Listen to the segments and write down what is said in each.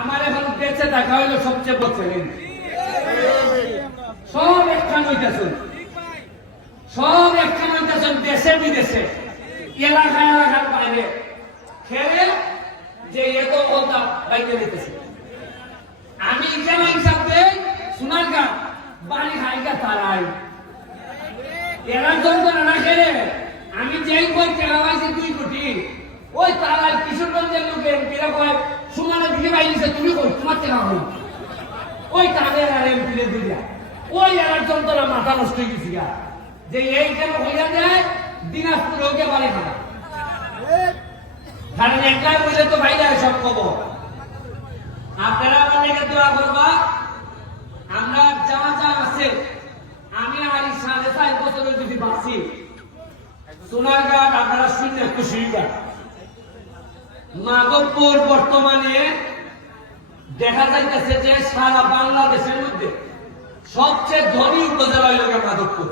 আমার এখন বেঁচে দেখা হইলো সবচেয়ে বড় চ্যালেঞ্জ। সব একখান হইতেছেন, সব একখান হইতেছেন দেশে বিদেশে, এলাকা এলাকার বাইরে খেলে যে এত কথা বাইরে নিতেছে। আমি এখানে হিসাব দেই সোনারগাঁ বাড়ি হাইকা তারাই এরা যন্ত্রণা না খেলে আমি যেই বই কেনা পাইছি 2 কোটি ওই তারাই কিশোরগঞ্জের লোকে এমপিরা কয় সুমানের দিকে বাইরেছে তুমি কই তোমার কেনা হল ওই তাদের আর এমপিরে দুইটা ওই এরার যন্ত্রণা মাথা নষ্ট হয়ে গেছি যে এইখানে হইয়া যায় দিনাজপুর ওকে বাড়ি খানা কারণ একলাই বলে তো বাইরে সব খবর। আপনারা আমাদেরকে দোয়া করবা আমরা যা যা আছে আমি আর 4.5 বছরের যদি বাঁচি সোনারগাঁ আপনারা শুনে খুশি হইবা। মাধবপুর বর্তমানে দেখা যাইতেছে যে সারা বাংলাদেশের মধ্যে সবচেয়ে ধনী উপজেলা হইল মাধবপুর।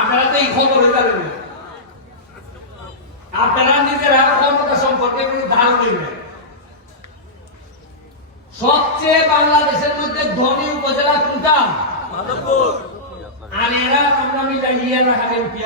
আপনারা তো এই খবর জানেন না, আপনারা নিজেরা ক্ষমতা সম্পর্কে ধারণা নেবেন। সবচেয়ে বাংলাদেশের মধ্যে ধনী উপজেলা কোনটা? মাধবপুর। আর এরা আমরা মিলাইয়া রাখার এমপি।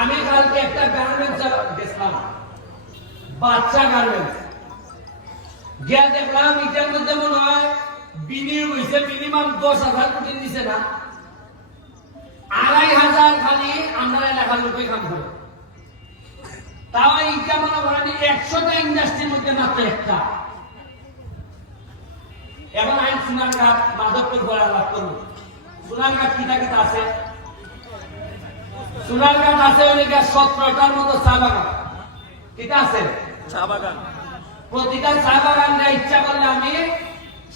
আমি কালকে একটা গার্মেন্টস দেখলাম, বাচ্চা গার্মেন্টস গিয়া দেখলাম এটার মধ্যে মনে হয় বিনিয়োগ হয়েছে মিনিমাম 10,000 কোটি দিছে না, 2,500 খালি আমরা এলাকার লোকই কাম করে। তাও এইটা মনে করেন 100টা ইন্ডাস্ট্রির মধ্যে মাত্র একটা। এখন আমি সোনারগাঁ মাধবপুর ঘোরা লাভ করবো। সোনারগাঁ কিতা কিতা আছে? সোনারগাঁ আছে ওই 17টার মতো চা বাগান। কিতা আছে? চা বাগান। প্রতিটা চা বাগান ইচ্ছা করলে আমি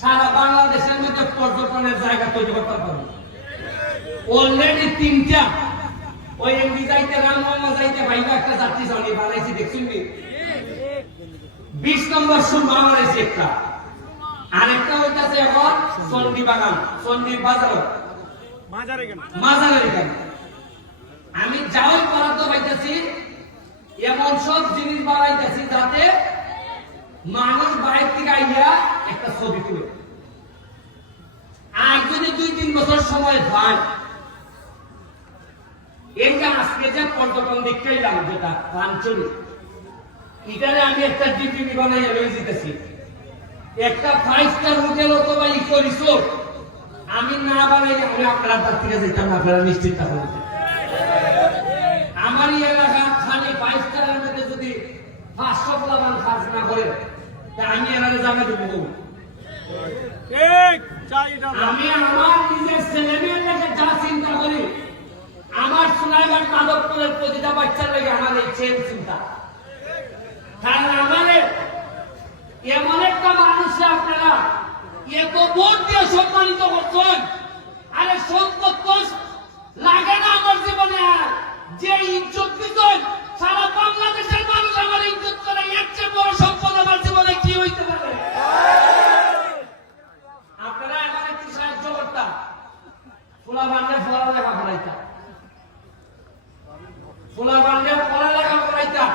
সারা বাংলাদেশের মধ্যে পর্যটনের জায়গা তৈরি করতে পারবো। অলরেডি 3টা ওই এমপি যাইতে রামগঞ্জ যাইতে ভাইবা একটা যাত্রী চলে বানাইছি দেখছেন কি? 20 নম্বর সুরমা বানাইছি একটা, আরেকটা হইতাছে এখন চন্ডী বাগান, চন্ডী বাজার মাজারের এখানে। আমি যাওয়াই বরাদ্দ পাইতেছি এমন সব জিনিস বানাইতেছি যাতে মানুষ বাইরে থেকে আইয়া একটা ছবি তুলে। আর যদি 2-3 বছর সময় হয় এই যে আজকে যে পর্যটন দিকটাই এলাম যেটা আঞ্চলিক, এটারে আমি একটা ডিপিপি বানাইয়া লই যেতেছি। একটা 5 স্টার হোটেল অথবা ইকো রিসোর্ট আমি না বানাইলে আমি আপনার তার থেকে যেতাম না, আপনারা নিশ্চিত থাকুন। আমার এই এলাকা খালি 5 স্টারের মধ্যে যদি 500 প্লাবান খরচ না করে আমি এনারে জানা দেবো। আমি আমার নিজের ছেলে মেয়েদেরকে যা চিন্তা করি, আমার সোনারগাঁ মাধবপুরের প্রতিটা বাচ্চার লেগে আমার এই চেন চিন্তা। কারণ আমাদের এমন একটা মানুষে আপনারা এত ভোট দিয়ে সম্মানিত করছেন, আরে সম্পদ লাগে না আমার জীবনে। আর যে ইজ্জত দিচ্ছেন সারা বাংলাদেশের মানুষ আমার ইজ্জত করে, এর চেয়ে বড় সম্পদ আমার জীবনে কি হইতে পারে? আপনারা এমন একটি সাহায্য করতাম, ফুলা বান্ডে পড়ালেখা করাইতাম, ফুলা বান্ডে পড়ালেখা করাইতাম।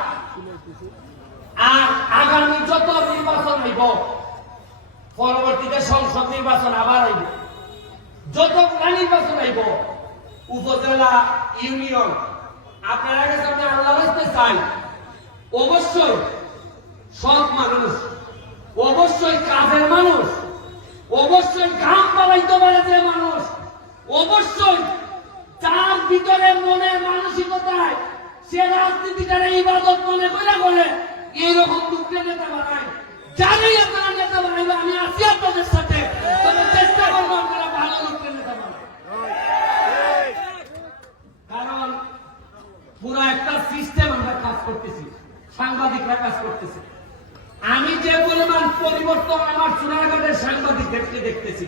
আর আগামী যত নির্বাচন হইব, পরবর্তীতে সংসদ নির্বাচন আবার হইব, যতগুলা নির্বাচন হইব উপজেলা ইউনিয়ন, আপনারা কাছে আমি আল্লাহ রাখতে চাই অবশ্যই সৎ মানুষ, অবশ্যই কাজের মানুষ, অবশ্যই ঘাম পালাইতে পারে যে মানুষ, অবশ্যই তার ভিতরে মনের মানসিকতায় সে রাজনীতিটারে ইবাদত মনে করে বলে এইরকম দুঃখে নেতা বানায়। জানেই আপনারা নেতা বানাইবে, আমি আছি আপনাদের সাথে, তবে চেষ্টা করবো আপনারা ভালো লোককে নেতা বানায়। কারণ পুরো একটা সিস্টেম আমরা কাজ করতেছি, সাংবাদিকরা কাজ করতেছে। আমি যে পরিমাণ পরিবর্তন আমার সোনারগাঁয়ের সাংবাদিকদেরকে দেখতেছি,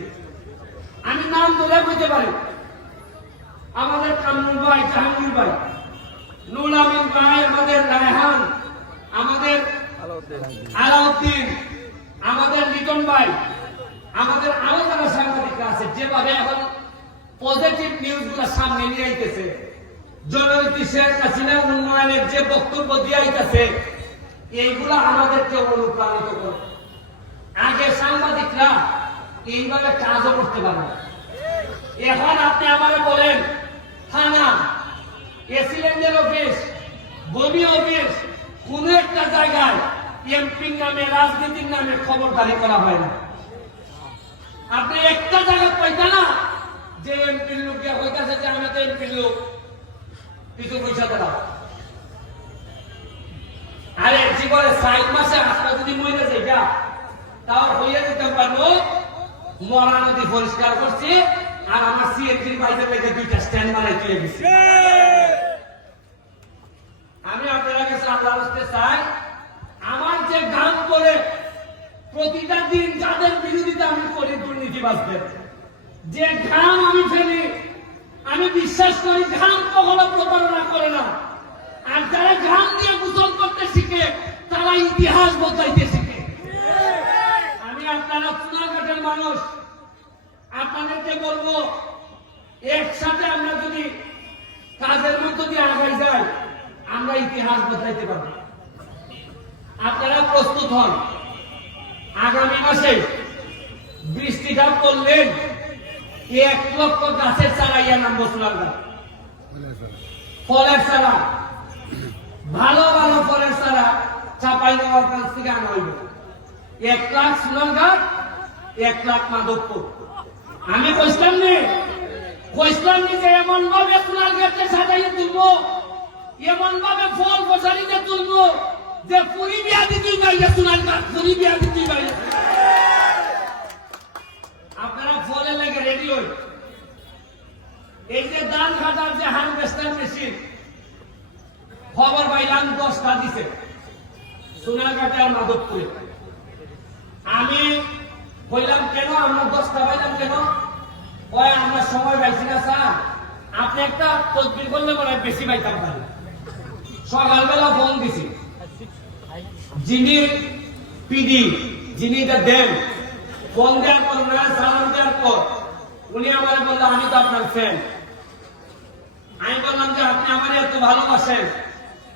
আমি নাম ধরে বলতে পারি। আমাদের কামরুল ভাই, জাহাঙ্গীর ভাই, নুল আমিন ভাই, আমাদের রায়হান, আমাদের আলাউদ্দিন, আমাদের লিটন ভাই, আমাদের আরো যারা সাংবাদিকরা আছে, যেভাবে এখন পজিটিভ নিউজ গুলো সামনে নিয়ে আইতেছে, জননীতি শেখ হাসিনা উন্নয়নের যে বক্তব্য দিয়ে আইতেছে, এইগুলো আমাদেরকে অনুপ্রাণিত করে। আগে সাংবাদিকরা এইভাবে কাজও করতে পারে না। এখন আপনি আমাকে বলেন থানা, এসিলেন্ডের অফিস, বমি অফিস, কোন একটা জায়গায় এমপির নামে, রাজনীতির নামে খবরদারি করা হয় না। আপনি একটা জায়গা পাইতেন না যে এমপির লোক হইতেছে যে আমি তো এমপির লোক, কিছু পয়সা দেওয়া। আরে জীবনে ৬০ মাসে আপনার যদি মরে যাইটা তাও হইয়া যেতে পারবো মরা নদী পরিষ্কার করছি আর আমার সিএনজির বাইরে থেকে ২টা স্ট্যান্ড বানাই তুলে দিচ্ছি। আমি আপনারা কাছে আল্লাহর হস্তে চাই, আমার যে গান করে প্রতিটা দিন যাদের বিরোধিতা আমি করি দুর্নীতিবাজদের, যে ঘাম আমি ফেলি, আমি বিশ্বাস করি ঘাম কখনো প্রতারণা করে না। আর যারা ঘাম দিয়ে গোসল করতে শিখে তারা ইতিহাস বদলাইতে শিখে। আমি আপনারা চুনাঘাটের মানুষ, আপনাদেরকে বলবো একসাথে আমরা যদি কাজের মধ্য দিয়ে আগাই যাই আমরা ইতিহাস বদলাইতে পারবো। আপনারা প্রস্তুত হন, আগামী মাসে বৃষ্টিটা পড়লেন ১ লক্ষ গাছের চারা ইয়া নামবো চুনাঘাট। ফলের চারা, ভালো ভালো ফলের চারা চাঁপাইনবাবগঞ্জ থেকে আনা হইব। ১ লাখ চুনাঘাট, ১ লাখ মাধবপুর। আমি কইলাম যে এমন ভাবে চুনাঘাটকে সাজাইয়ে তুলবো, এমন ভাবে ফল বসারিতে তুলবো যে পুরি বিয়া দিতেই পাইয়া চুনাঘাট, পুরি বিয়া দিতেই পাইয়া। আপনারা ফলে লেগে রেডি হই। এই যে ধান কাটার যে হারভেস্টার মেশিন খবর পাইলাম 10টা দিছে সোনারঘাটে আর মাধবপুরে। আমি বললাম কেন আমরা 10টা পাইলাম কেন? ওই আমরা সময় পাইছি না স্যার, আপনি একটা তদবির করলে মনে হয় বেশি পাইতাম পারি। সকালবেলা ফোন দিছি, যিনি পিডি, যিনি এটা দেন, ফোন দেওয়ার পর সালাম দেওয়ার পর উনি আমার বললো আমি তো আপনার ফ্রেন্ড। আমি বললাম যে আপনি আমার এত ভালোবাসেন,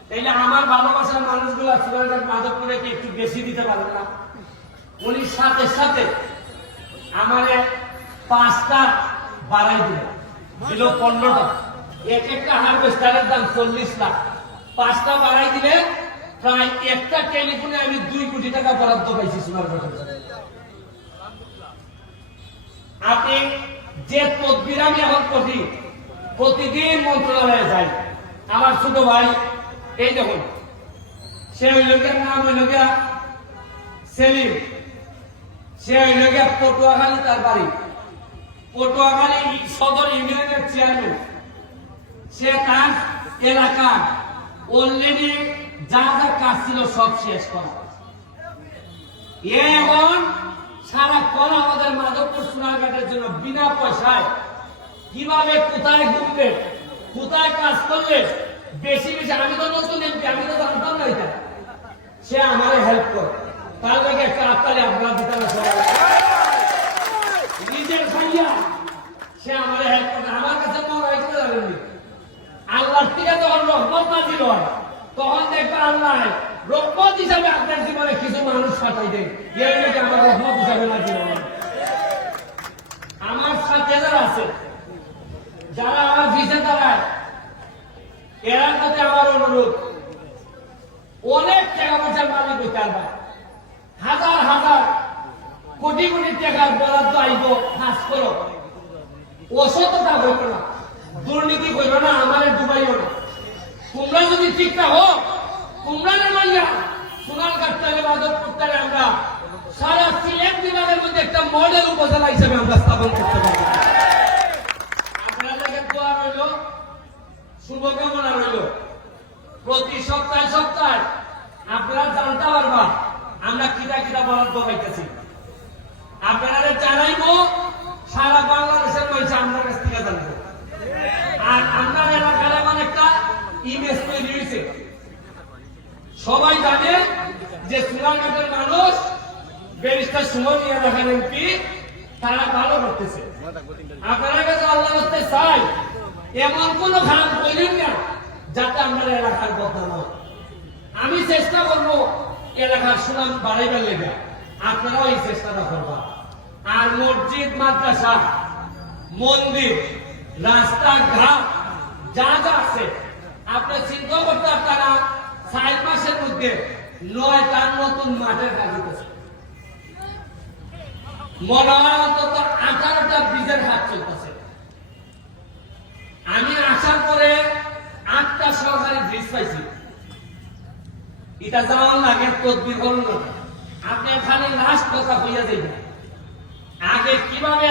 তাইলে আমার ভালোবাসার মানুষগুলো চুনারঘাট মাধবপুরে কি একটু বেশি দিতে পারেন না? উনি সাথে সাথে আমার 5টা বাড়াই দিল, দিল 15টা। এক একটা হারভেস্টারের দাম 40 লাখ। 5টা বাড়াই দিলে প্রায় একটা টেলিফোনে আমি 2 কোটি টাকা বরাদ্দ পাইছি চুনারঘাটের। আপনি যে তদবির আমি এখন করি, প্রতিদিন মন্ত্রণালয়ে যাই। আমার ছোট ভাই এই দেখুন, সে হইল গিয়া, নাম হইল গিয়া সেলিম, সে হইল গিয়া পটুয়াখালী, তার বাড়ি পটুয়াখালী সদর ইউনিয়নের চেয়ারম্যান। সে তার এলাকা অলরেডি যা যা কাজ ছিল সব শেষ করা। এখন সারাক্ষণ আমাদের মাধবপুর সোনারঘাটের জন্য বিনা পয়সায় কিভাবে কোথায় ঘুরবে, কোথায় কাজ করলে বেশি বেশি, আমি তো নতুন এমপি, আমি তো জানতাম না এটা, সে আমার হেল্প করে। তার লাগে একটা আত্মালে আপনার দিতে নিজের খাইয়া সে আমার হেল্প করে। আমার কাছে মরাইতে যাবেনি। আল্লাহর থেকে যখন রহমত নাজিল হয় তখন দেখবে আল্লাহ রহমত হিসাবে আপনার জীবনে কিছু মানুষ পাঠাই দেন, আমার রহমত হিসাবে নাজিল হয়। আমার সাথে যারা আছে, যারা আমার ভিসে দাঁড়ায়, এরা কাছে আমার অনুরোধ, অনেক টাকা পয়সার মালিক হইতে পারবে, হাজার হাজার কোটি কোটি টাকার বরাদ্দ আইব, কাজ করো, অসততা হইল না, দুর্নীতি হইল না, আমার ডুবাইও না। তোমরা যদি ঠিক না হোক, তোমরা নামাইয়া সোনারঘাট থেকে মাধবপুর থেকে আমরা সারা সিলেট বিভাগের মধ্যে একটা মডেল উপজেলা হিসেবে আমরা স্থাপন করতে পারবো। আপনাদের দোয়া রইল, শুভকামনা রইল। প্রতি সপ্তাহে সপ্তাহে আপনারা জানতে পারবা আমরা কিটা কিটা বরাদ্দ পাইতেছি। আপনারা জানাইবো, সারা বাংলাদেশের মানুষ আপনার কাছ থেকে জানবো। আর আপনার এলাকার এমন একটা ইমেজ তৈরি হয়েছে, সবাই জানে যে সোনারঘাটের মানুষ ব্যারিস্টার সুমন মিয়া রাখার এমপি, তারা ভালো করতেছে। আপনার কাছে আল্লাহ রাস্তায় চাই এমন কোন খারাপ করেন না যাতে আপনার এলাকার বদনাম হয়। আমি চেষ্টা করবো এলাকার সুনাম বাড়াইবার লেগে, আপনারাও এই চেষ্টাটা করবা। আর মসজিদ, মাদ্রাসা, মন্দির, রাস্তাঘাট যা যা আছে আপনি চিন্তা করতে আপনারা 4 মাসের মধ্যে 9টা নতুন মাঠের কাজ হতেছে। মনে হয় অন্তত 18টা বীজের হাত চলতেছে। আমি আসার পরে 8টা সরকারি ব্রিজ পাইছি। এটা যাওয়ার লাগে তদবির করুন না, আপনি এখানে লাস্ট কথা হইয়া যাইবেন আগে কিভাবে